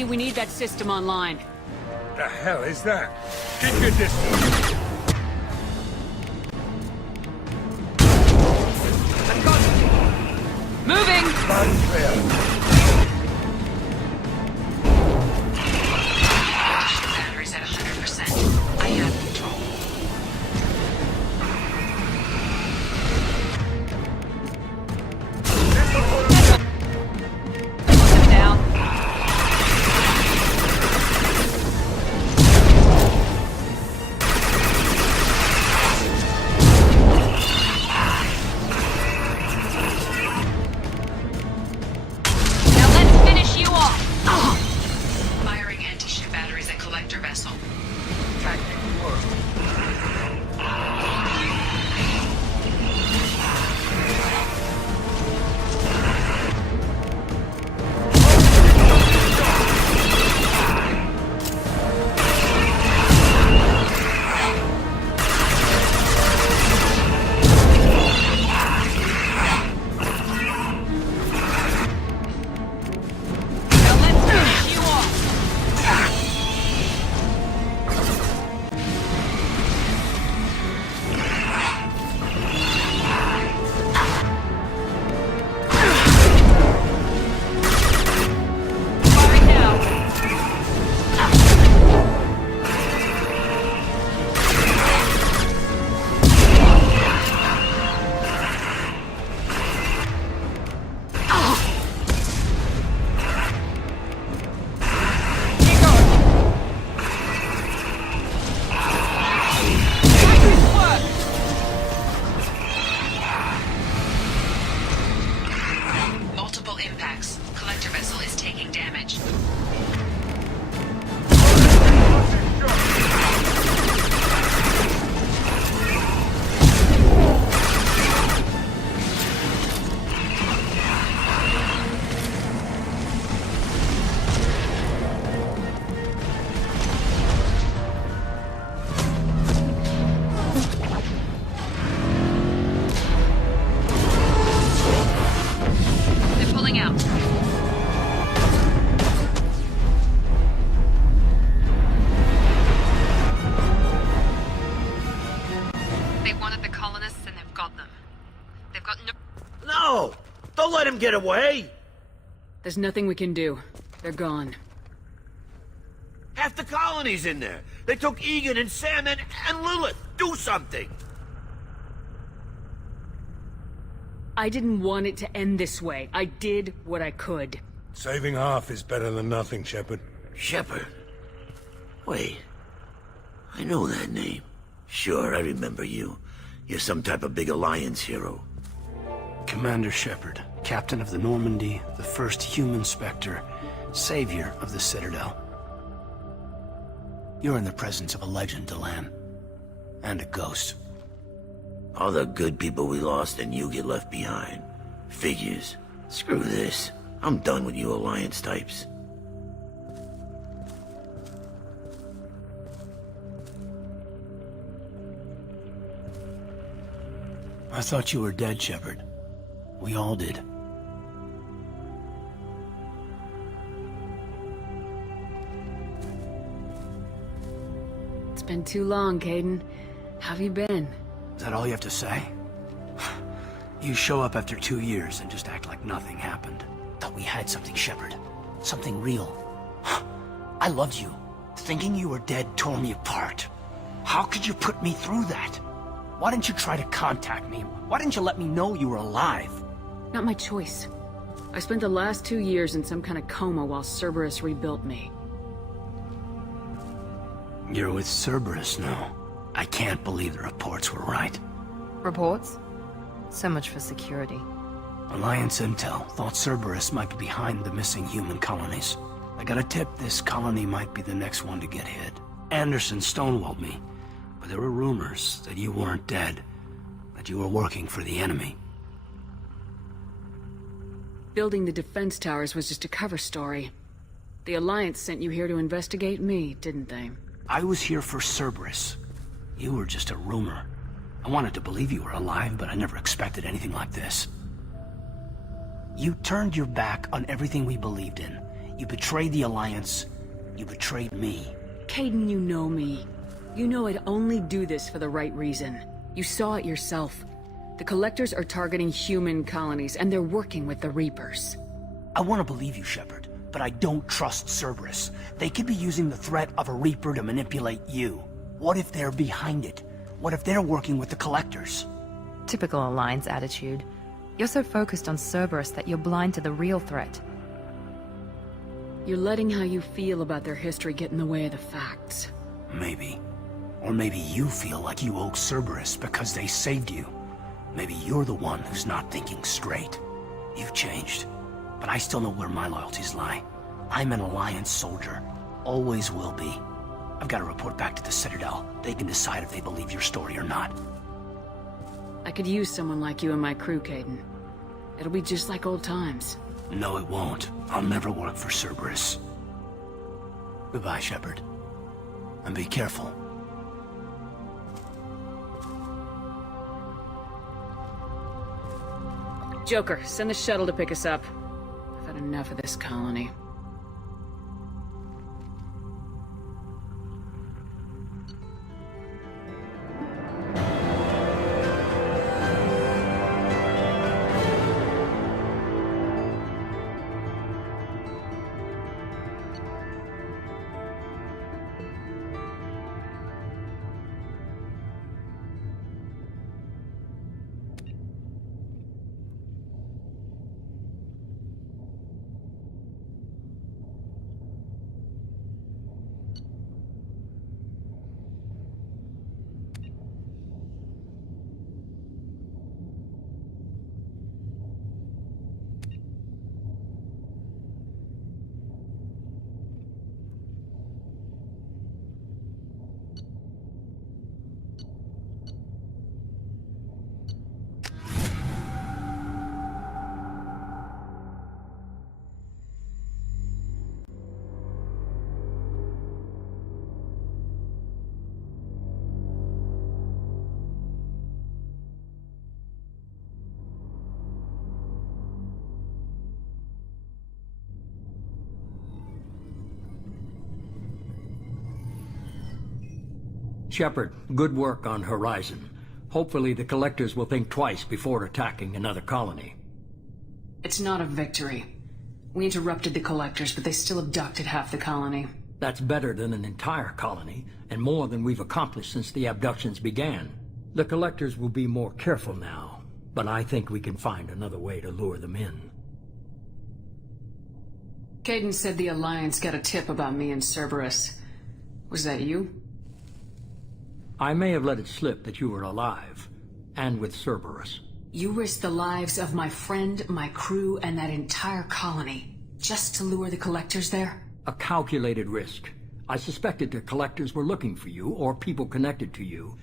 Normandy, we need that system online. The hell is that? Keep your distance. I'm gone. Moving! Line clear. Batteries at 100%. I have control. Down. Now let's finish you off. Firing anti-ship batteries at collector vessel. Tactic work. Now let's finish you off. Firing now. Keep going. Nice work. Multiple impacts. Collector vessel is taking damage. They're pulling out. They wanted the colonists and they've got them. They've got no... No! Don't let him get away! There's nothing we can do. They're gone. Half the colony's in there. They took Egan and Sam and Lilith. Do something! I didn't want it to end this way. I did what I could. Saving half is better than nothing, Shepard. Shepard. Wait. I know that name. Sure, I remember you. You're some type of big Alliance hero. Commander Shepard, captain of the Normandy, the first human Spectre, savior of the Citadel. You're in the presence of a legend, Delan. And a ghost. All the good people we lost and you get left behind. Figures. Screw this. I'm done with you Alliance types. I thought you were dead, Shepard. We all did. It's been too long, Caden. How have you been? Is that all you have to say? You show up after 2 years and just act like nothing happened. Thought we had something, Shepard. Something real. I loved you. Thinking you were dead tore me apart. How could you put me through that? Why didn't you try to contact me? Why didn't you let me know you were alive? Not my choice. I spent the last 2 years in some kind of coma while Cerberus rebuilt me. You're with Cerberus now. I can't believe the reports were right. Reports? So much for security. Alliance intel thought Cerberus might be behind the missing human colonies. I got a tip this colony might be the next one to get hit. Anderson stonewalled me, but there were rumors that you weren't dead, that you were working for the enemy. Building the defense towers was just a cover story. The Alliance sent you here to investigate me, didn't they? I was here for Cerberus. You were just a rumor. I wanted to believe you were alive, but I never expected anything like this. You turned your back on everything we believed in. You betrayed the Alliance. You betrayed me. Caden, you know me. You know I'd only do this for the right reason. You saw it yourself. The Collectors are targeting human colonies, and they're working with the Reapers. I want to believe you, Shepard, but I don't trust Cerberus. They could be using the threat of a Reaper to manipulate you. What if they're behind it? What if they're working with the Collectors? Typical Alliance attitude. You're so focused on Cerberus that you're blind to the real threat. You're letting how you feel about their history get in the way of the facts. Maybe. Or maybe you feel like you owe Cerberus because they saved you. Maybe you're the one who's not thinking straight. You've changed. But I still know where my loyalties lie. I'm an Alliance soldier. Always will be. I've got to report back to the Citadel. They can decide if they believe your story or not. I could use someone like you in my crew, Caden. It'll be just like old times. No, it won't. I'll never work for Cerberus. Goodbye, Shepard. And be careful. Joker, send the shuttle to pick us up. I've had enough of this colony. Shepard, good work on Horizon. Hopefully the Collectors will think twice before attacking another colony. It's not a victory. We interrupted the Collectors, but they still abducted half the colony. That's better than an entire colony, and more than we've accomplished since the abductions began. The Collectors will be more careful now, but I think we can find another way to lure them in. Caden said the Alliance got a tip about me and Cerberus. Was that you? I may have let it slip that you were alive, and with Cerberus. You risked the lives of my friend, my crew, and that entire colony, just to lure the Collectors there? A calculated risk. I suspected the Collectors were looking for you, or people connected to you.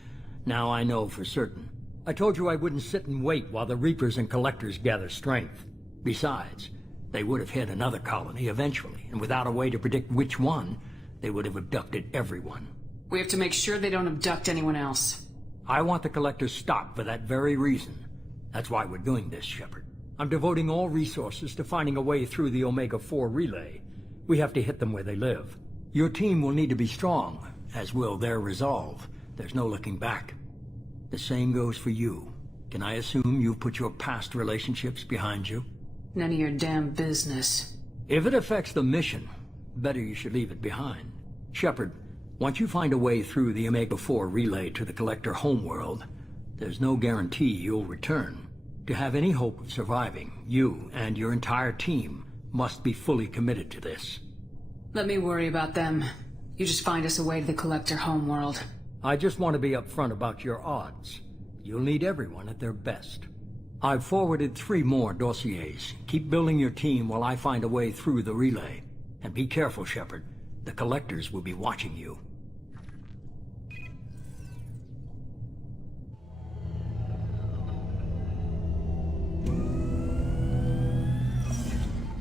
Now I know for certain. I told you I wouldn't sit and wait while the Reapers and Collectors gather strength. Besides, they would have hit another colony eventually, and without a way to predict which one, they would have abducted everyone. We have to make sure they don't abduct anyone else. I want the Collectors stopped for that very reason. That's why we're doing this, Shepard. I'm devoting all resources to finding a way through the Omega-4 relay. We have to hit them where they live. Your team will need to be strong, as will their resolve. There's no looking back. The same goes for you. Can I assume you've put your past relationships behind you? None of your damn business. If it affects the mission, better you should leave it behind. Shepard, once you find a way through the Omega-4 relay to the Collector homeworld, there's no guarantee you'll return. To have any hope of surviving, you and your entire team must be fully committed to this. Let me worry about them. You just find us a way to the Collector homeworld. I just want to be upfront about your odds. You'll need everyone at their best. I've forwarded 3 more dossiers. Keep building your team while I find a way through the relay. And be careful, Shepard. The Collectors will be watching you.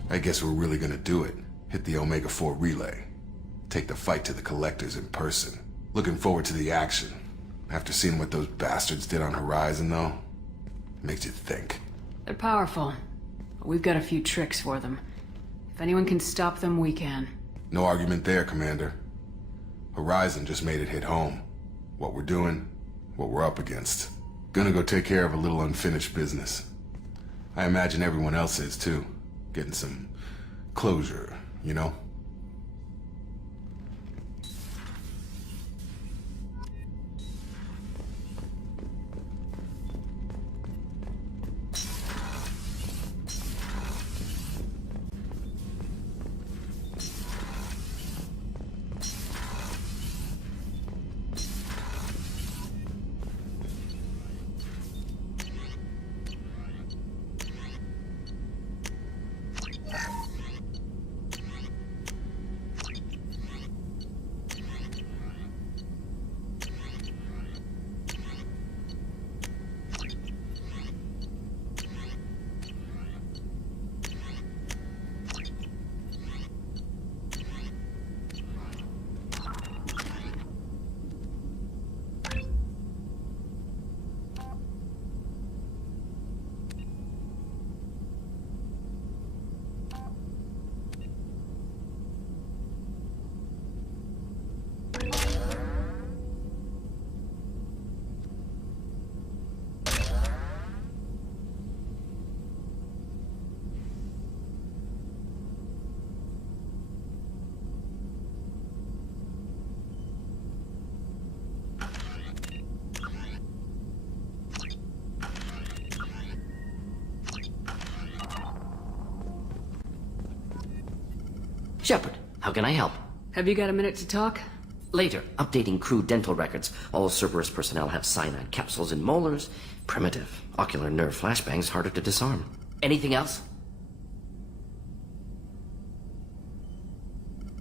I guess we're really gonna do it. Hit the Omega-4 relay. Take the fight to the Collectors in person. Looking forward to the action. After seeing what those bastards did on Horizon, though, makes you think. They're powerful, but we've got a few tricks for them. If anyone can stop them, we can. No argument there, Commander. Horizon just made it hit home. What we're doing, what we're up against. Gonna go take care of a little unfinished business. I imagine everyone else is too. Getting some closure, you know? Shepard, how can I help? Have you got a minute to talk? Later, updating crew dental records. All Cerberus personnel have cyanide capsules in molars. Primitive. Ocular nerve flashbangs harder to disarm. Anything else?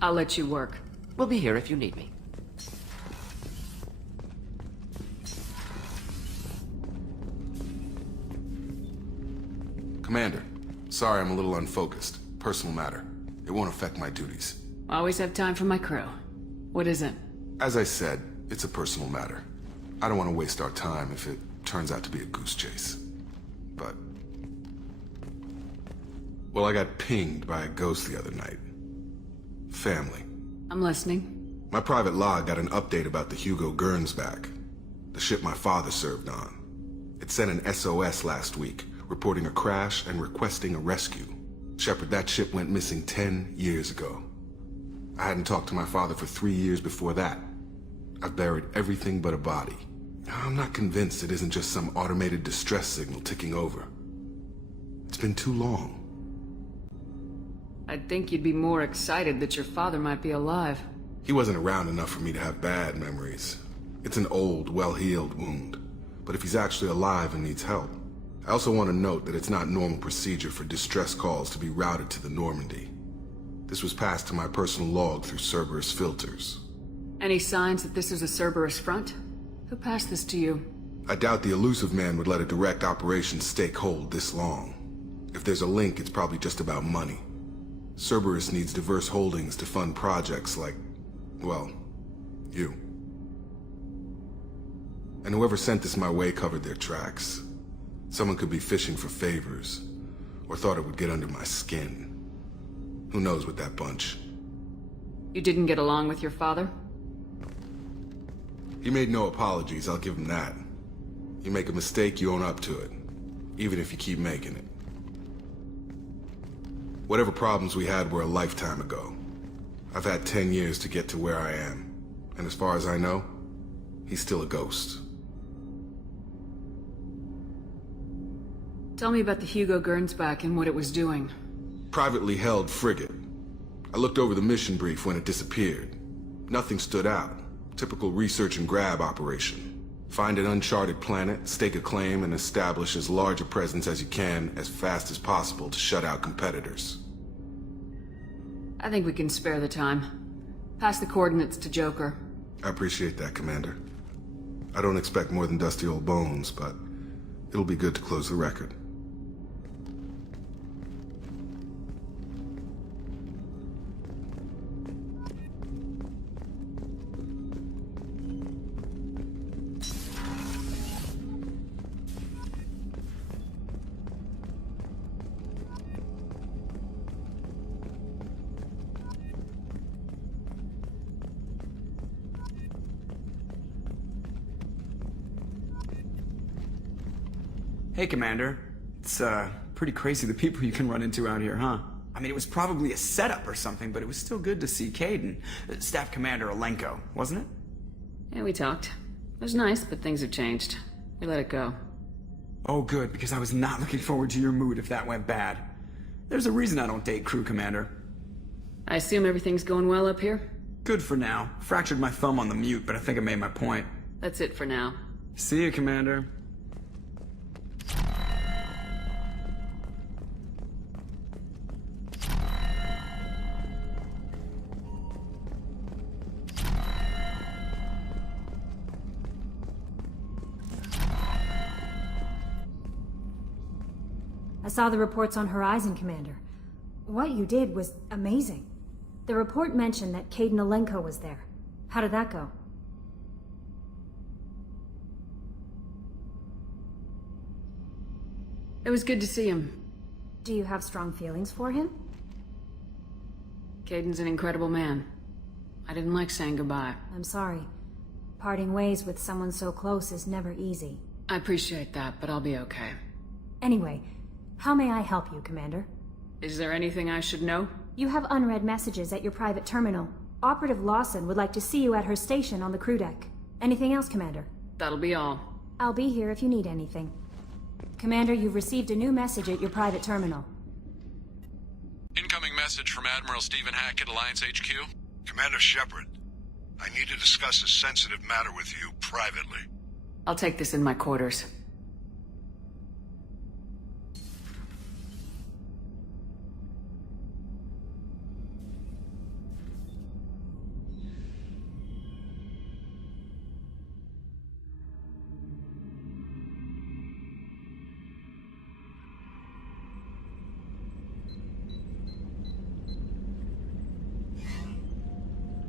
I'll let you work. We'll be here if you need me. Commander, sorry I'm a little unfocused. Personal matter. It won't affect my duties. Always have time for my crew. What is it? As I said, it's a personal matter. I don't want to waste our time if it turns out to be a goose chase. But... well, I got pinged by a ghost the other night. Family. I'm listening. My private log got an update about the Hugo Gernsback, the ship my father served on. It sent an SOS last week, reporting a crash and requesting a rescue. Shepard, that ship went missing 10 years ago. I hadn't talked to my father for 3 years before that. I've buried everything but a body. I'm not convinced it isn't just some automated distress signal ticking over. It's been too long. I'd think you'd be more excited that your father might be alive. He wasn't around enough for me to have bad memories. It's an old, well-healed wound. But if he's actually alive and needs help, I also want to note that it's not normal procedure for distress calls to be routed to the Normandy. This was passed to my personal log through Cerberus filters. Any signs that this is a Cerberus front? Who passed this to you? I doubt the elusive man would let a direct operation stake hold this long. If there's a link, it's probably just about money. Cerberus needs diverse holdings to fund projects like, well, you. And whoever sent this my way covered their tracks. Someone could be fishing for favors, or thought it would get under my skin. Who knows with that bunch? You didn't get along with your father? He made no apologies, I'll give him that. You make a mistake, you own up to it. Even if you keep making it. Whatever problems we had were a lifetime ago. I've had 10 years to get to where I am. And as far as I know, he's still a ghost. Tell me about the Hugo Gernsback and what it was doing. Privately held frigate. I looked over the mission brief when it disappeared. Nothing stood out. Typical research and grab operation. Find an uncharted planet, stake a claim, and establish as large a presence as you can as fast as possible to shut out competitors. I think we can spare the time. Pass the coordinates to Joker. I appreciate that, Commander. I don't expect more than dusty old bones, but it'll be good to close the record. Hey, Commander. It's, pretty crazy the people you can run into out here, huh? I mean, it was probably a setup or something, but it was still good to see Caden. Staff Commander Alenko, wasn't it? Yeah, we talked. It was nice, but things have changed. We let it go. Oh, good, because I was not looking forward to your mood if that went bad. There's a reason I don't date crew, Commander. I assume everything's going well up here? Good for now. Fractured my thumb on the mute, but I think I made my point. That's it for now. See you, Commander. I saw the reports on Horizon, Commander. What you did was amazing. The report mentioned that Caden Alenko was there. How did that go? It was good to see him. Do you have strong feelings for him? Caden's an incredible man. I didn't like saying goodbye. I'm sorry. Parting ways with someone so close is never easy. I appreciate that, but I'll be okay. Anyway, how may I help you, Commander? Is there anything I should know? You have unread messages at your private terminal. Operative Lawson would like to see you at her station on the crew deck. Anything else, Commander? That'll be all. I'll be here if you need anything. Commander, you've received a new message at your private terminal. Incoming message from Admiral Stephen Hackett, Alliance HQ. Commander Shepard, I need to discuss a sensitive matter with you privately. I'll take this in my quarters.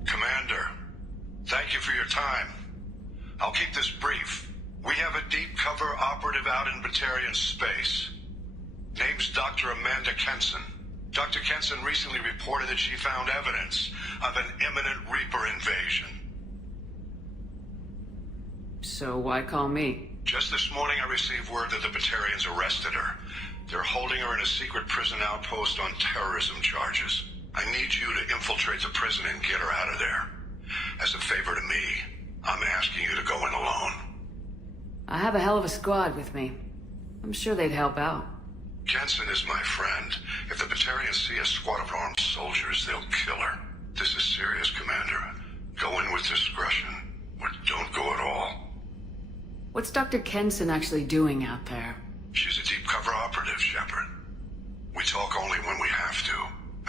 Commander, thank you for your time. I'll keep this brief. We have a deep cover operative out in Batarian space. Name's Dr. Amanda Kenson. Dr. Kenson recently reported that she found evidence of an imminent Reaper invasion. So why call me? Just this morning I received word that the Batarians arrested her. They're holding her in a secret prison outpost on terrorism charges. I need you to infiltrate the prison and get her out of there. As a favor to me, I'm asking you to go in alone. I have a hell of a squad with me. I'm sure they'd help out. Jensen is my friend. If the Batarians see a squad of armed soldiers, they'll kill her. This is serious, Commander. Go in with discretion, or don't go at all. What's Dr. Kenson actually doing out there? She's a deep cover operative, Shepard. We talk only when we have to.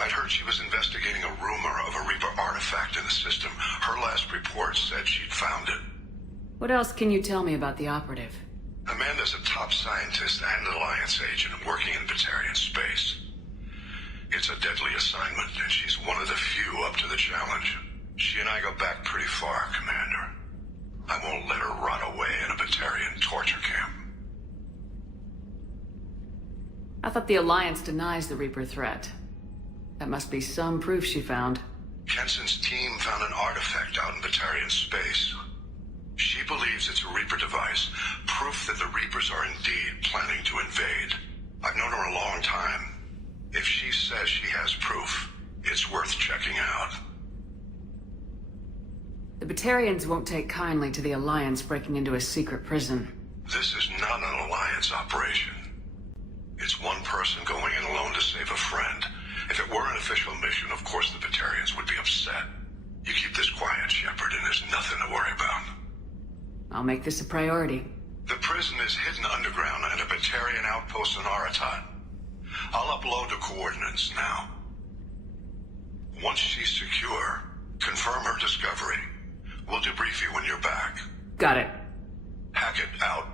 I'd heard she was investigating a rumor of a Reaper artifact in the system. Her last report said she'd found it. What else can you tell me about the operative? Amanda's a top scientist and Alliance agent working in Batarian space. It's a deadly assignment, and she's one of the few up to the challenge. She and I go back pretty far, Commander. I won't let her rot away in a Batarian torture camp. I thought the Alliance denies the Reaper threat. That must be some proof she found. Kenson's team found an artifact out in Batarian space. She believes it's a Reaper device, proof that the Reapers are indeed planning to invade. I've known her a long time. If she says she has proof, it's worth checking out. The Batarians won't take kindly to the Alliance breaking into a secret prison. This is not an Alliance operation. It's one person going in alone to save a friend. If it were an official mission, of course the Batarians would be upset. You keep this quiet, Shepard, and there's nothing to worry about. I'll make this a priority. The prison is hidden underground at a Batarian outpost in Aratat. I'll upload the coordinates now. Once she's secure, confirm her discovery. We'll debrief you when you're back. Got it. Hackett out.